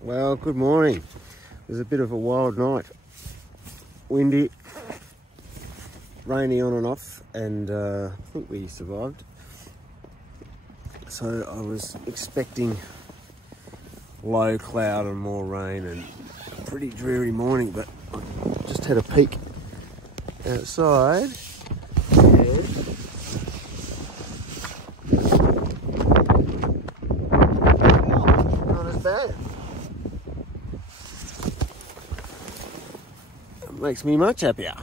Well, good morning. It was a bit of a wild night. Windy, rainy on and off, and I think we survived. So I was expecting low cloud and more rain and a pretty dreary morning, but I just had a peek outside and not as bad. It makes me much happier.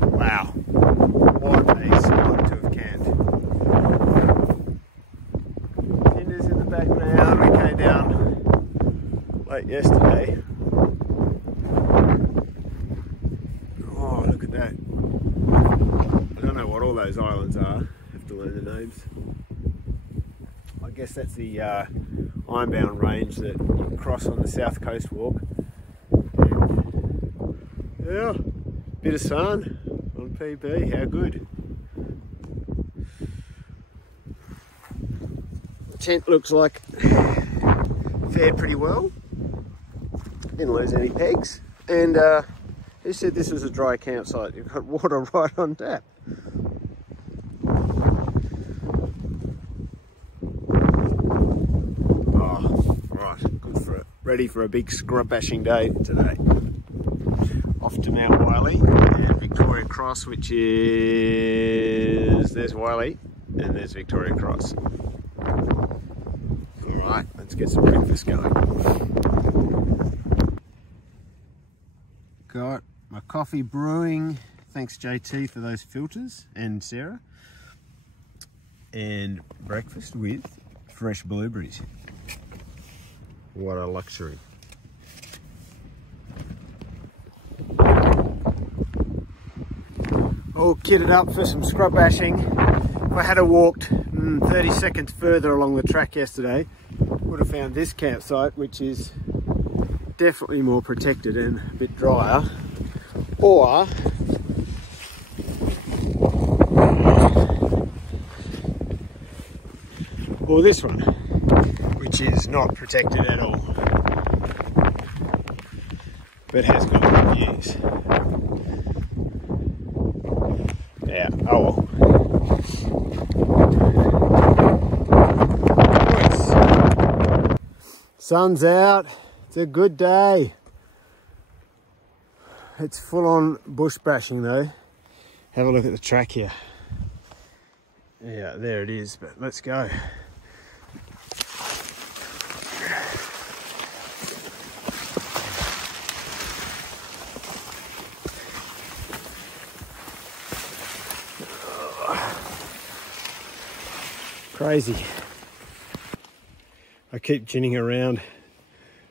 Wow, what a spot to have camped. Tinders in the background. We came down late yesterday. Oh, look at that. I don't know what all those islands are. I have to learn the names. I guess that's the Ironbound range that you cross on the South Coast walk. Yeah, bit of sun on PB, how good. The tent looks like fared pretty well. Didn't lose any pegs. And who said this was a dry campsite? You've got water right on tap. Oh, right, good for it. Ready for a big scrub bashing day today. Off to Mount Wylly and Victoria Cross, which is, there's Wylly and there's Victoria Cross. Alright, let's get some breakfast going. Got my coffee brewing, thanks JT for those filters and Sarah. And breakfast with fresh blueberries. What a luxury. All kitted up for some scrub bashing. If I had walked 30 seconds further along the track yesterday, would have found this campsite, which is definitely more protected and a bit drier. Or this one, which is not protected at all, but has got good views. Yeah, oh well. Sun's out, it's a good day. It's full on bush bashing though. Have a look at the track here. Yeah, there it is, but let's go. Crazy. I keep ginning around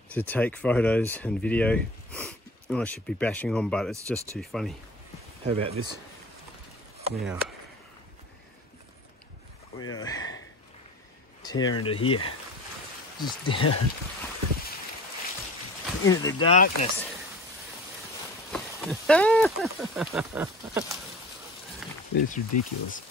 to take photos and video. I should be bashing on, but it's just too funny. How about this? Now, we are tearing to here. Just down into the darkness. It's ridiculous.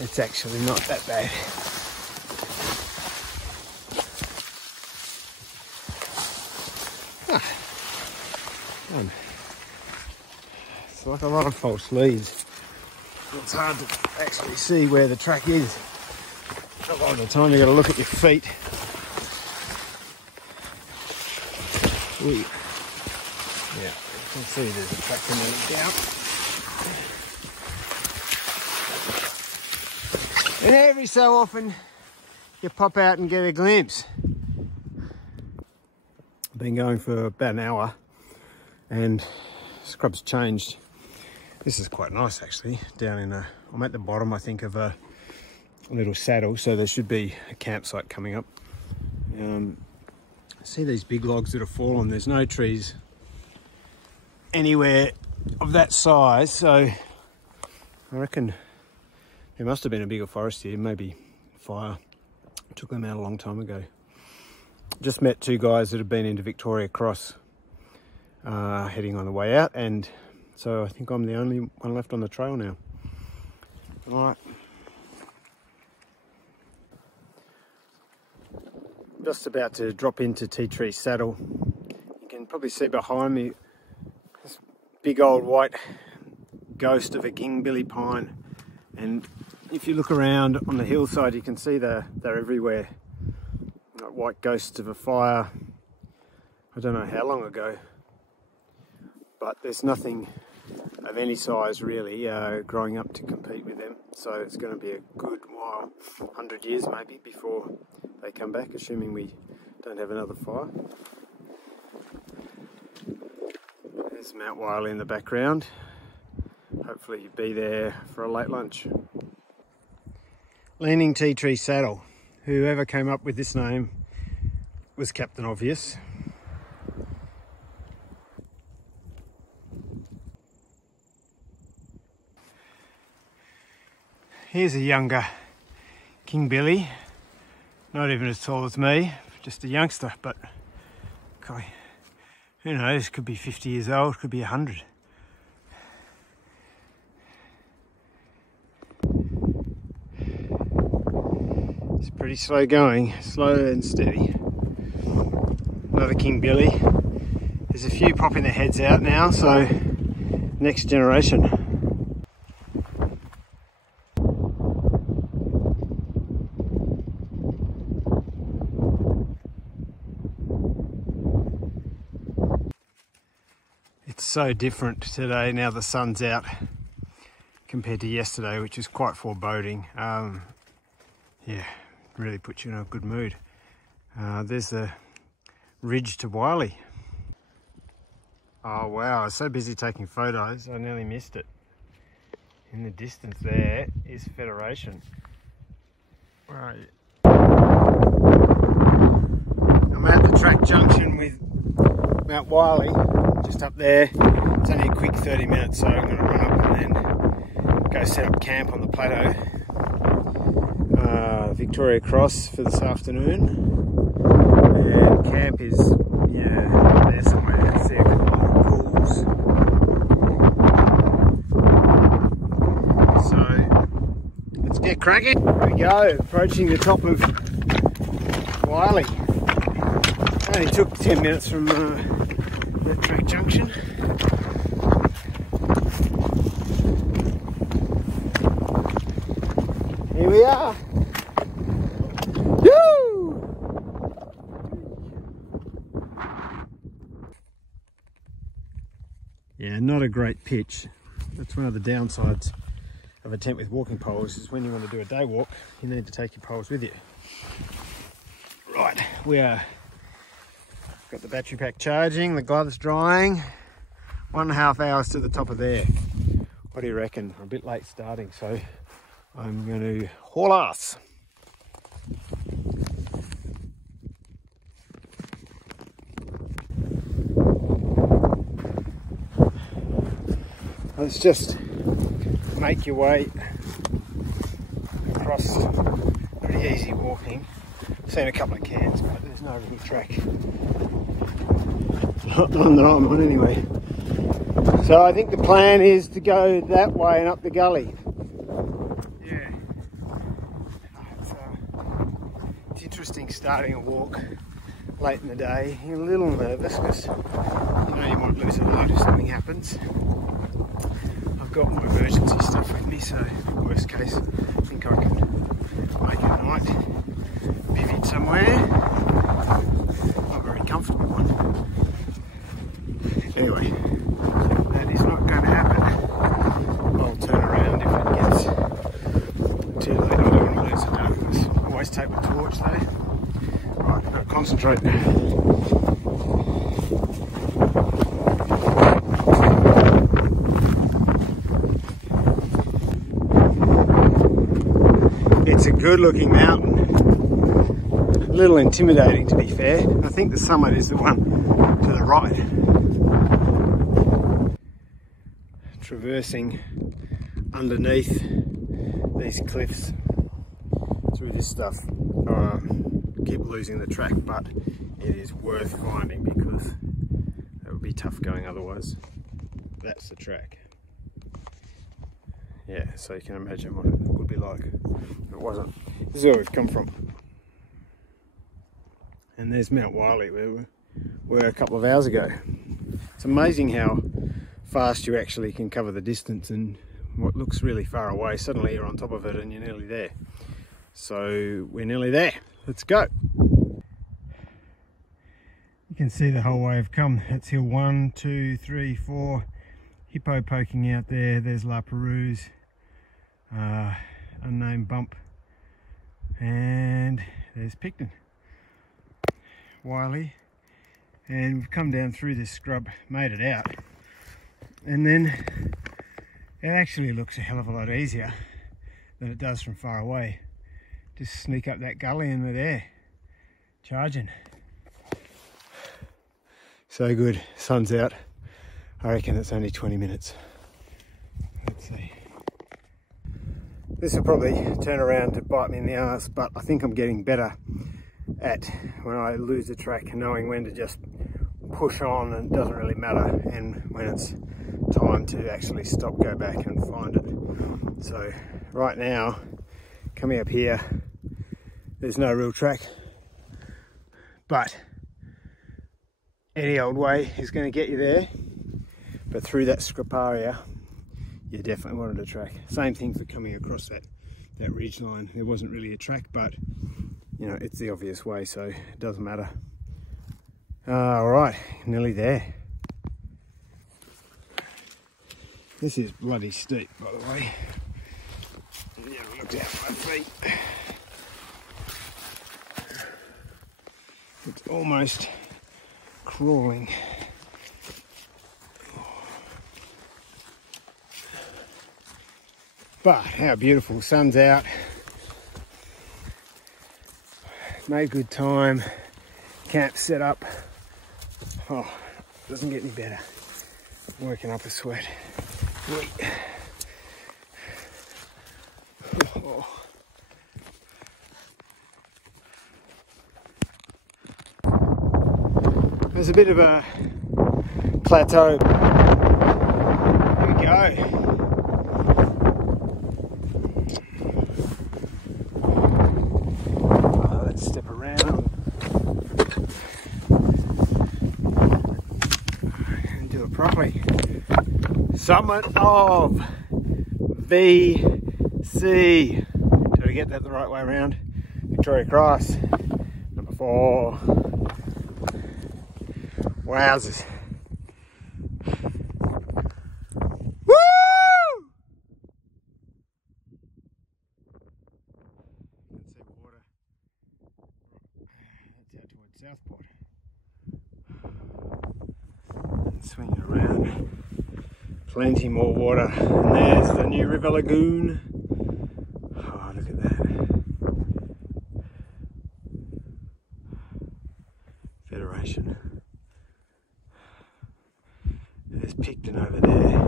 It's actually not that bad. It's like a lot of false leads. It's hard to actually see where the track is. A lot of the time you've got to look at your feet. Yeah, you can see there's a track coming down. And every so often you pop out and get a glimpse. I've been going for about an hour and scrub's changed. This is quite nice actually, down in I'm at the bottom I think of a little saddle, so there should be a campsite coming up. See these big logs that have fallen, there's no trees anywhere of that size, so I reckon there must have been a bigger forest here, maybe fire took them out a long time ago. Just met two guys that have been into Victoria Cross heading on the way out, and so I think I'm the only one left on the trail now. All right. Just about to drop into Tea Tree Saddle. You can probably see behind me this big old white ghost of a kingbilly pine, and if you look around on the hillside you can see they're everywhere, like white ghosts of a fire. I don't know how long ago, but there's nothing of any size really growing up to compete with them, so it's going to be a good while, 100 years maybe, before they come back, assuming we don't have another fire. There's Mount Wylly in the background. Hopefully you'll be there for a late lunch. Leaning Tea Tree Saddle. Whoever came up with this name was Captain Obvious. Here's a younger kingbilly, not even as tall as me, just a youngster, but okay, who knows, could be 50 years old, could be 100. It's pretty slow going, slow and steady. Another kingbilly. There's a few popping their heads out now, so next generation. It's so different today now the sun's out compared to yesterday, which is quite foreboding. Yeah, really puts you in a good mood. There's the ridge to Wylly. Oh wow, I was so busy taking photos I nearly missed it. In the distance there is Federation. Where are you? I'm at the track junction with Mount Wylly, just up there. It's only a quick 30 minutes, so I'm going to run up and then go set up camp on the Plateau. Victoria Cross for this afternoon. And camp is, yeah, there somewhere. See a couple of pools. So, let's get cracking. Here we go, approaching the top of Wylly. Only took 10 minutes from that track junction. Here we are. Woo! Yeah, not a great pitch. That's one of the downsides of a tent with walking poles, is when you want to do a day walk, you need to take your poles with you. Right, we are got the battery pack charging, the gloves drying, 1.5 hours to the top of there. What do you reckon? I'm a bit late starting, so I'm going to haul ass. Let's just make your way across. Pretty easy walking. Seen a couple of cans, but there's no real track. Not the one that I'm on anyway. So I think the plan is to go that way and up the gully. Yeah. It's interesting starting a walk late in the day. You're a little nervous because you know you might lose a load if something happens. I've got my emergency stuff with me, so worst case, I think I can make it a night. Bivvied somewhere. Not a very comfortable one. Anyway, that is not going to happen. I'll turn around if it gets too late. I don't want to lose the darkness. Always take my torch though. Right, now concentrate. It's a good looking mountain. A little intimidating to be fair. I think the summit is the one to the right. Traversing underneath these cliffs through this stuff. Keep losing the track, but it is worth climbing because it would be tough going otherwise. That's the track. Yeah, so you can imagine what it would be like if it wasn't. This is where we've come from. And there's Mount Wylly where we were a couple of hours ago. It's amazing how fast you actually can cover the distance, and what looks really far away, suddenly you're on top of it and you're nearly there. So we're nearly there. Let's go. You can see the whole way I've come. That's hill 1, 2, 3, 4. Hippo poking out there. There's La Perouse. Unnamed bump. And there's Picton. Wylly. And we've come down through this scrub, made it out. And then it actually looks a hell of a lot easier than it does from far away. Just sneak up that gully and we're there, charging. So good, sun's out. I reckon it's only 20 minutes. Let's see. This will probably turn around to bite me in the arse, but I think I'm getting better at, when I lose the track, knowing when to just push on and it doesn't really matter, and when it's time to actually stop, go back and find it. So right now, coming up here, there's no real track, but any old way is going to get you there. But through that scriparia, you definitely wanted a track. Same thing for coming across that ridge line. There wasn't really a track, but you know, it's the obvious way, so it doesn't matter. All right, nearly there. This is bloody steep, by the way. Yeah, look down at my feet. It's almost crawling. But how beautiful, sun's out. Made good time. Camp set up. Oh, doesn't get any better. Working up a sweat. Wait. Oh. There's a bit of a plateau. Here we go. Let's step around and do it properly. Summit of VC. Did I get that the right way around? Victoria Cross, number 4. Wowzers. Woo! You can see water. That's out towards Southport. And swinging around. Plenty more water. And there's the new River Lagoon. Oh, look at that. Federation. There's Picton over there.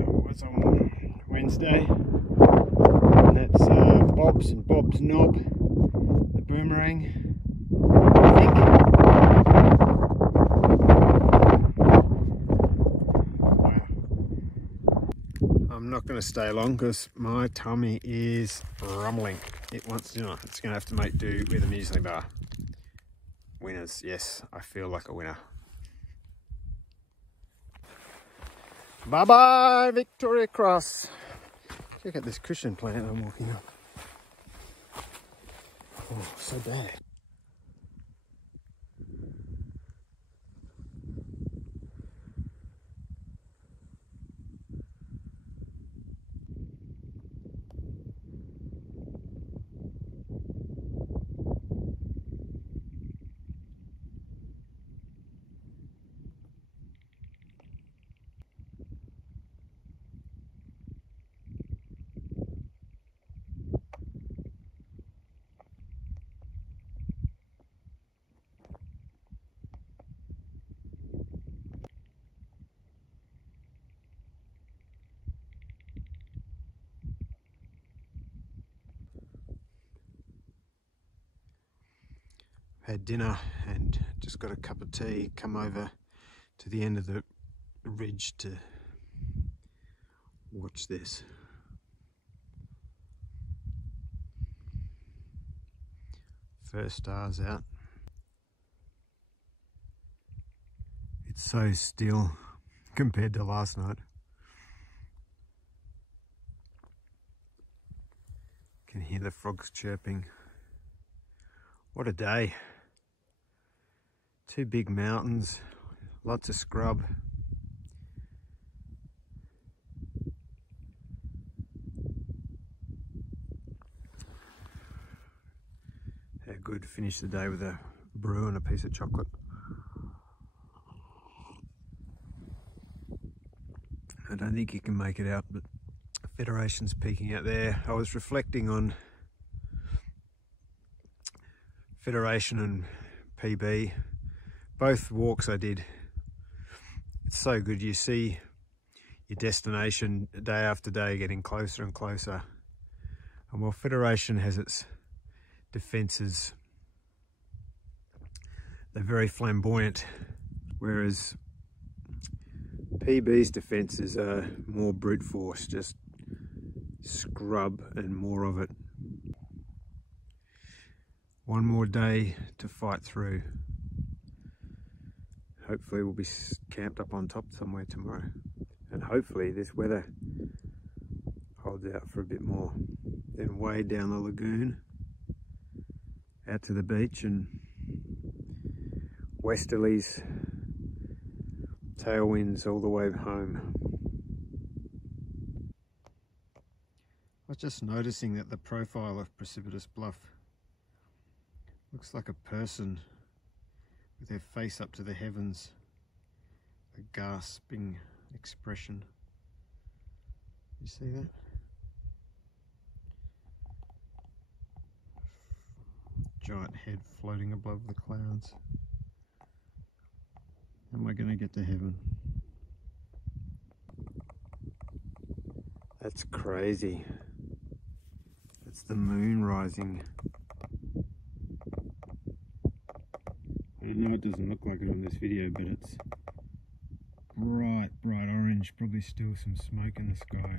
It was on Wednesday. And that's Bob's and Bob's Knob. The boomerang, I think. Wow. I'm not going to stay long because my tummy is rumbling. It wants dinner. It's going to have to make do with a muesli bar. Winners, yes, I feel like a winner. Bye bye, Victoria Cross. Check out this cushion plant I'm walking up. Oh, so bad. had dinner and just got a cup of tea, come over to the end of the ridge to watch this. First stars out. It's so still compared to last night. Can hear the frogs chirping. What a day. Two big mountains, lots of scrub. How good to finish the day with a brew and a piece of chocolate. I don't think you can make it out, but Federation's peeking out there. I was reflecting on Federation and PB, both walks I did. It's so good, you see your destination day after day getting closer and closer. And while Federation has its defences, they're very flamboyant, whereas PB's defences are more brute force, just scrub and more of it. One more day to fight through. Hopefully we'll be camped up on top somewhere tomorrow, and hopefully this weather holds out for a bit more. Then way down the lagoon out to the beach, and westerlies, tailwinds all the way home. I was just noticing that the profile of Precipitous Bluff looks like a person with their face up to the heavens, a gasping expression. You see that? Giant head floating above the clouds. Am I going to get to heaven? That's crazy. That's the moon rising. I know it doesn't look like it on this video, but it's bright orange, probably still some smoke in the sky.